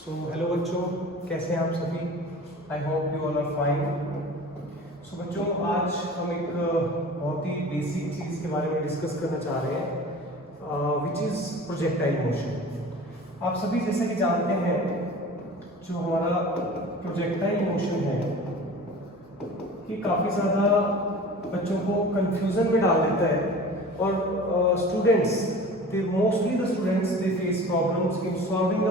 So hello बच्चों, कैसे हैं आप सभी? I hope you all are fine. So बच्चों, आज हम एक बहुत ही बेसिक चीज़ के बारे में डिस्कस करना चाह रहे हैं, विच इज़ प्रोजेक्टाइल मोशन। आप सभी जैसे कि जानते हैं, जो हमारा प्रोजेक्टाइल मोशन है ये काफ़ी ज़्यादा बच्चों को कंफ्यूजन में डाल देता है और students mostly the students they face problems in solving the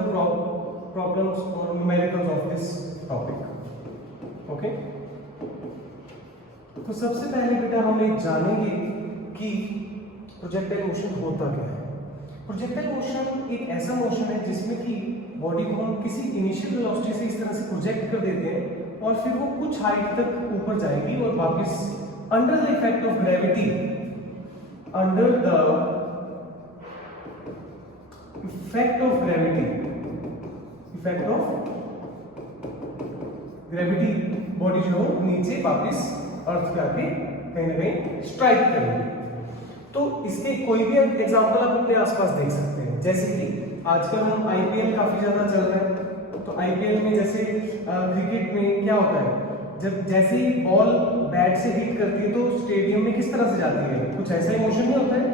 problems or numericals of this topic. Okay, तो सबसे पहले बेटा हम एक जानेंगे कि प्रोजेक्टाइल मोशन होता क्या है। प्रोजेक्टाइल मोशन एक ऐसा मोशन है जिसमें कि बॉडी को हम किसी इनिशियल वेलोसिटी से इस तरह से प्रोजेक्ट कर देते हैं और फिर वो कुछ हाइट तक ऊपर जाएगी और वापस under the effect of gravity, under the effect of gravity body जो है नीचे वापस अर्थ पे आके कहीं ना कहीं स्ट्राइक करेगी। तो इसके कोई भी एग्जांपल आप अपने आसपास देख सकते हैं, जैसे कि आजकल हम आईपीएल काफी ज्यादा चल रहा है, तो आईपीएल में जैसे क्रिकेट में क्या होता है, जब जैसे ही बॉल बैट से हिट करती है तो स्टेडियम में किस तरह से जाती है, कुछ ऐसा ही मोशन नहीं होता है।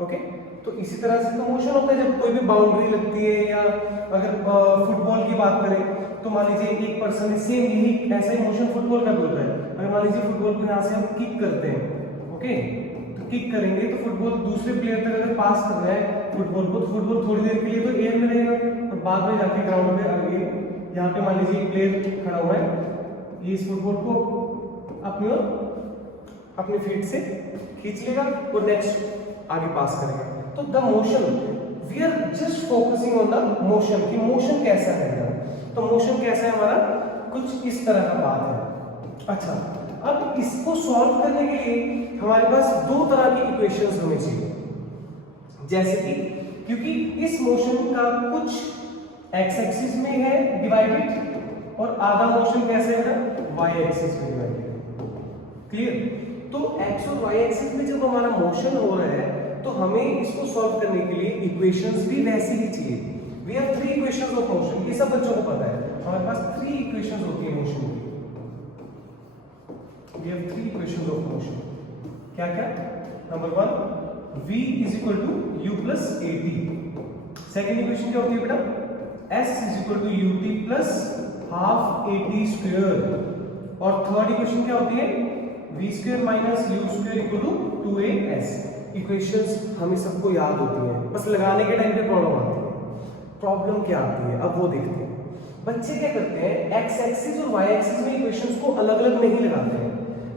ओके, तो इसी तरह से तो मोशन होता है जब कोई भी बाउंड्री लगती है, या अगर फुटबॉल की बात करें तो मान लीजिए एक पर्सन ने सेम यही ऐसा ही मोशन फुटबॉल का भी होता है। अगर मान लीजिए फुटबॉल को यहाँ से हम किक करते हैं, ओके, तो किक करेंगे तो फुटबॉल दूसरे प्लेयर तक अगर पास कर रहा है फुटबॉल को, तो फुटबॉल थोड़ी देर के लिए तो एयर में रहेगा और बाद में जाके ग्राउंड में आगे यहाँ पे मान लीजिए एक प्लेयर खड़ा हुआ है, ये इस फुटबॉल को अपने फीट से खींच लेगा और नेक्स्ट आगे पास करेगा। तो the motion, we are just focusing on the motion कि मोशन कैसा है। तो मोशन कैसा है हमारा, कुछ इस तरह का बात है। अच्छा, अब इसको सॉल्व करने के लिए हमारे पास दो तरह की इक्वेशंस होनी चाहिए, जैसे कि क्योंकि इस मोशन का कुछ एक्स एक्सिस में है डिवाइडेड और आधा मोशन कैसे है वाई एक्सिस में डिवाइडेड। क्लियर? तो एक्स और वाई एक्सिस में जब हमारा मोशन हो रहा है तो हमें इसको सॉल्व करने के लिए इक्वेशंस भी वैसी ही चाहिए। We have three equations of motion, ये सब बच्चों को पता है, हमारे पास थ्री इक्वेशंस होती है मोशन की। We have three equations of motion. क्या क्या? Number one, v is equal to u plus at। Second equation क्या होती है बेटा, s is equal to ut plus half at square. और थर्ड इक्वेशन क्या होती है, v square minus u square equal to 2as। Equations हमें सबको याद होती हैं, बस लगाने के टाइम पे प्रॉब्लम आती है। प्रॉब्लम क्या आती है अब वो देखते हैं। बच्चे क्या करते हैं, एक्स एक्सिस और वाई एक्सिस में इक्वेशंस को अलग अलग नहीं लगाते हैं।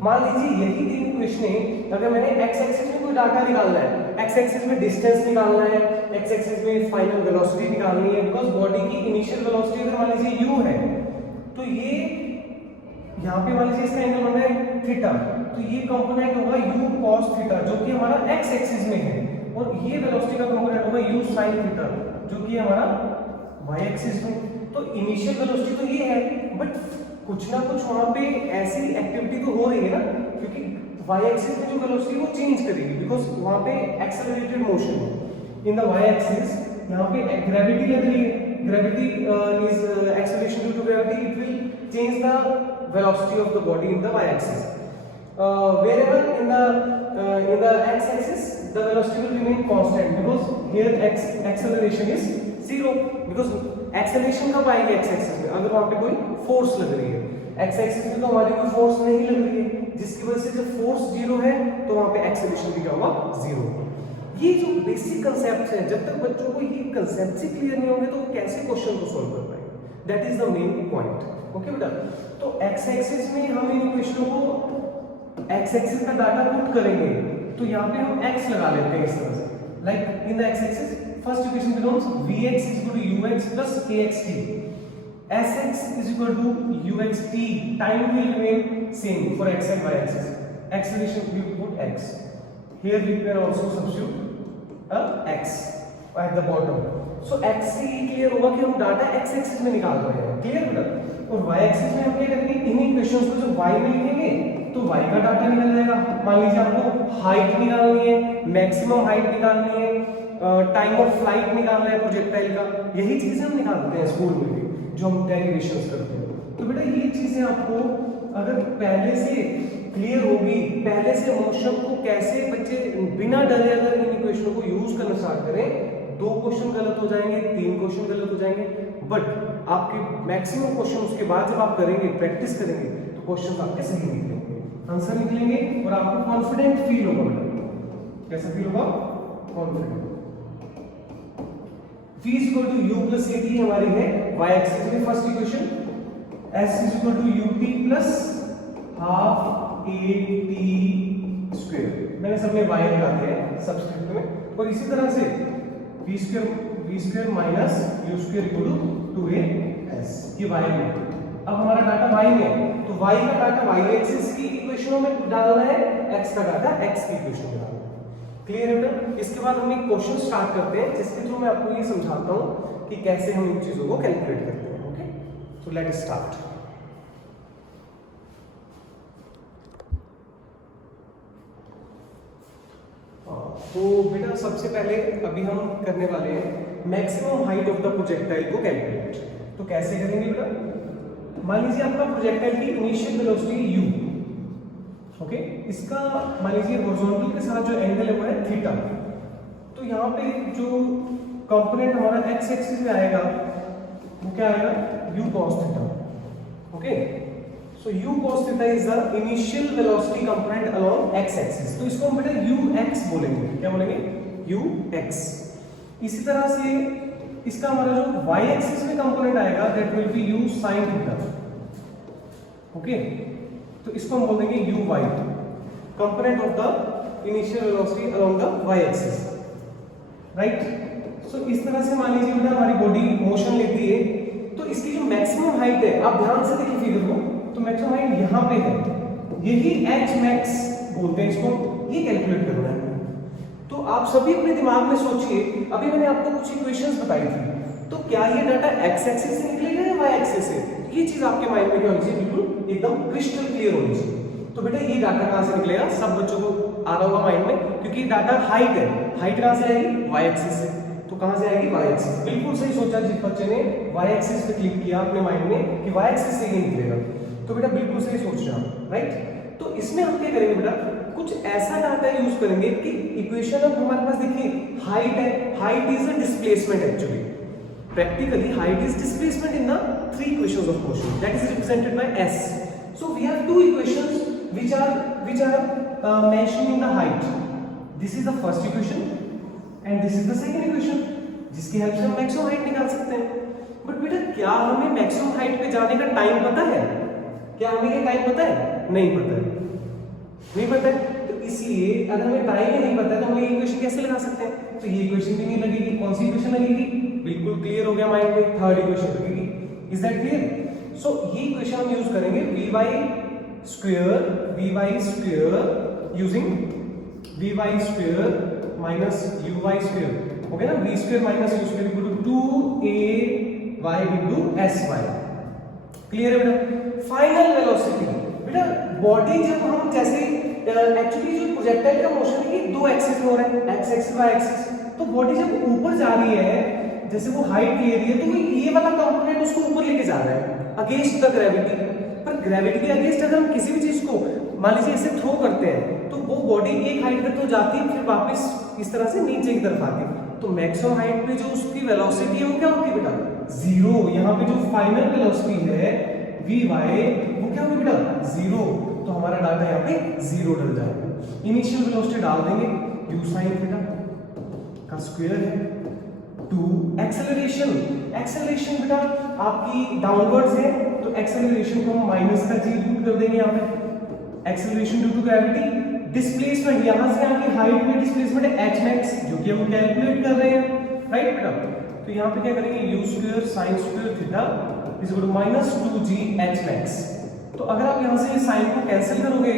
मान लीजिए यही तीन इक्वेशनें, अगर मैंने एक्स एक्सिस में कोई डाटा निकालना है, एक्स एक्सिस में डिस्टेंस निकालना है, एक्स एक्सिस में फाइनल वेलोसिटी निकालनी है, बिकॉज बॉडी की इनिशियल वेलोसिटी अगर मान लीजिए u है, तो ये यहाँ पे मान लीजिए इसका एंगल बन रहा है थीटा, तो ये कंपोनेंट होगा u cos थीटा जो कि हमारा x एक्सिस में है, और ये वेलोसिटी का कंपोनेंट होगा u sin थीटा जो कि हमारा y एक्सिस में। तो इनिशियल वेलोसिटी तो ये है, बट कुछ ना कुछ वहां पे ऐसी एक्टिविटी तो हो रही है ना, क्योंकि y एक्सिस में जो वेलोसिटी वो चेंज करेगी, बिकॉज वहां पे एक्सेलरेटेड मोशन है। इन द y एक्सिस यहाँ पे ग्रेविटी लग रही है, gravity is acceleration due to gravity, it will change the velocity of the body in the y-axis. Wherever in the x-axis, the velocity will remain constant because here acceleration is zero. Because acceleration कब आएगी x-axis में, अगर वहाँ पे कोई force लग रही है। x-axis में तो हमारी कोई force नहीं लग रही है, जिसकी वजह से जब force zero है तो वहाँ पे acceleration भी क्या होगा, zero। ये जो बेसिक कंसेप्ट है, जब तक बच्चों को ये कंसेप्ट से क्लियर नहीं होंगे तो कैसे क्वेश्चन को सॉल्व कर पाएंगे, that is the main point. Okay बेटा, तो एक्स एक्सिस में हम इन इक्वेशनों को एक्स एक्सिस का डाटा पुट करेंगे, तो यहाँ पे हम x लगा लेते हैं इस तरह से, like in the x axis first equation belongs vx is equal to ux plus kxt, sx is equal to uxt, time will remain same for x and y axis, acceleration we put x, here we can also substitute a x at the bottom। so x से ये clear होगा कि हम data x axis में निकाल रहे हैं, clear बेटा। और y एक्सिस में हम क्या करेंगे, इन इक्वेशंस को जब y में लिखेंगे तो y का डाटा निकल जाएगा। मान लीजिए आपको हाइट निकालनी है, मैक्सिमम हाइट निकालनी है, टाइम ऑफ फ्लाइट निकालना है प्रोजेक्टाइल का, यही चीजें हम निकालते हैं स्कूल में भी, जो हम डेरिवेशंस करते हैं। तो बेटा ये चीजें आपको अगर पहले से क्लियर होगी, पहले से मोशन को कैसे बच्चे बिना डरे अगर इन इक्वेशनों को यूज करना स्टार्ट करें, 2 क्वेश्चन गलत हो जाएंगे, 3 क्वेश्चन गलत हो जाएंगे, बट आपके मैक्सिमम क्वेश्चन उसके बाद जब आप करेंगे, प्रैक्टिस करेंगे, तो क्वेश्चन आपके सही निकलेंगे, आंसर निकलेंगे और आपको कॉन्फिडेंट फील होगा। बेटा कैसा फील होगा? Confident. v is equal to u plus at हमारी है y एक्सिस में first equation, s is equal to ut plus half at square, मैंने सब में y लगा दिया है सब्स्क्रिप्ट में, और इसी तरह से v square minus u square equal to 2as, ये y में। अब हमारा डाटा y में है, तो y का डाटा y एक्सिस की इक्वेशनों में डालना है, x का डाटा x की इक्वेशन में डालना है। क्लियर है बेटा? इसके बाद हम एक क्वेश्चन स्टार्ट करते हैं जिसके थ्रू मैं आपको ये समझाता हूं कि कैसे हम इन चीजों को कैलकुलेट करते हैं। Okay, so let us start. तो बेटा सबसे पहले अभी हम करने वाले हैं maximum height of the projectile को कैलकुलेट। तो कैसे करेंगे बेटा? मान लीजिए आपका प्रोजेक्टाइल की इनिशियल वेलोसिटी u, ओके, इसका मान लीजिए हॉरिजॉन्टल के साथ जो एंगल है वो है थीटा। तो यहाँ पे जो कंपोनेंट हमारा x एक्सिस में आएगा वो क्या आएगा? u cos theta. Okay, so u cos theta is the initial velocity component along x axis. तो इसको हम बेटा ux बोलेंगे। क्या बोलेंगे? ux। इसी तरह से इसका हमारा जो y एक्सिस में कंपोनेंट आएगा that will be u sin थीटा। ओके, तो इसको हम बोल देंगे uy, component of the initial velocity along the y axis, right. So इस तरह से मान लीजिए बेटा हमारी बॉडी मोशन लेती है, तो इसकी जो मैक्सिमम हाइट है, आप ध्यान से देखिए फिगर को, तो मैक्सिमम हाइट यहाँ पे है, यही h max बोलते हैं इसको, ये कैलकुलेट करना है। तो आप सभी अपने दिमाग में सोचिए, अभी मैंने आपको कुछ इक्वेशंस बताई थी, तो क्या ये डाटा x एक्सिस से निकलेगा या y एक्सिस से? ये चीज आपके माइंड में क्या होनी चाहिए? बिल्कुल एकदम क्रिस्टल क्लियर होनी चाहिए। तो बेटा ये डाटा कहां से निकलेगा? सब बच्चों को आ रहा होगा माइंड में, क्योंकि डाटा हाइट है, हाइट कहां से आएगी? y एक्सिस से। तो कहां से आएगी? y axis. बिल्कुल सही सोचा जिस बच्चे ने y एक्सिस पे क्लिक किया अपने माइंड में कि y एक्सिस से ये निकलेगा। तो बेटा बिल्कुल सही सोच रहे हो, राइट। तो इसमें हम क्या करेंगे बेटा? कुछ ऐसा डाटा यूज करेंगे कि इक्वेशन अब हमारे पास देखिए हाइट है, height is a displacement actually, practically height is displacement in the 3 equations of motion that is represented by s. So we have 2 equations which are mentioning the height. This is the first equation and this is the second equation जिसकी help से हम maximum height निकाल सकते हैं। But बेटा क्या हमें maximum height पे जाने का टाइम पता है? क्या हमें ये टाइम पता है? नहीं पता है, नहीं पता है। तो इसलिए अगर हमें टाइम ही नहीं पता है तो हम ये इक्वेशन कैसे लगा सकते हैं? तो ये इक्वेशन भी नहीं लगेगी। कौन सी इक्वेशन लगेगी? बिल्कुल क्लियर हो गया माइंड में, थर्ड इक्वेशन लगेगी। Is that clear? सो ये इक्वेशन हम यूज करेंगे vy square using vy square minus uy square, हो गया ना? v square minus u square equal to 2ay into sy। Clear है बेटा? फाइनल वेलोसिटी बेटा, बॉडी जब हम जैसे एक्चुअली जो प्रोजेक्टाइल का मोशन है ये 2 एक्सिस में हो रहा है, x एक्सिस y एक्सिस। तो बॉडी जब ऊपर जा रही है, जैसे वो हाइट ले रही है, तो ये वाला कंपोनेंट उसको ऊपर लेके जा रहा है अगेंस्ट द ग्रेविटी। पर ग्रेविटी के अगेंस्ट अगर हम किसी भी चीज को मान लीजिए इसे थ्रो करते हैं, तो वो बॉडी एक हाइट तक तो जाती है, फिर वापस इस तरह से नीचे की तरफ आती है। तो मैक्सिमम हाइट पे जो उसकी वेलोसिटी है वो क्या होती है बेटा? 0। यहाँ पे जो फाइनल वेलोसिटी है vy वो क्या होगी बेटा? 0। तो हमारा डाटा यहाँ पे 0 डल जाएगा। इनिशियल वेलोसिटी डाल देंगे u sin थीटा का स्क्वायर है 2 एक्सेलरेशन। एक्सेलरेशन बेटा आपकी डाउनवर्ड्स है, तो एक्सेलरेशन को हम माइनस का g पुट कर देंगे यहाँ पे। Acceleration due to gravity. Displacement, यहाँ से यहाँ की हाइट में डिस्प्लेसमेंट है h max, जो कि हम कैलकुलेट कर रहे हैं, राइट बेटा? तो यहाँ पे क्या करेंगे? u square sin square theta is equal to minus 2g h max। तो अगर आप यहाँ से साइन को कैंसिल करोगे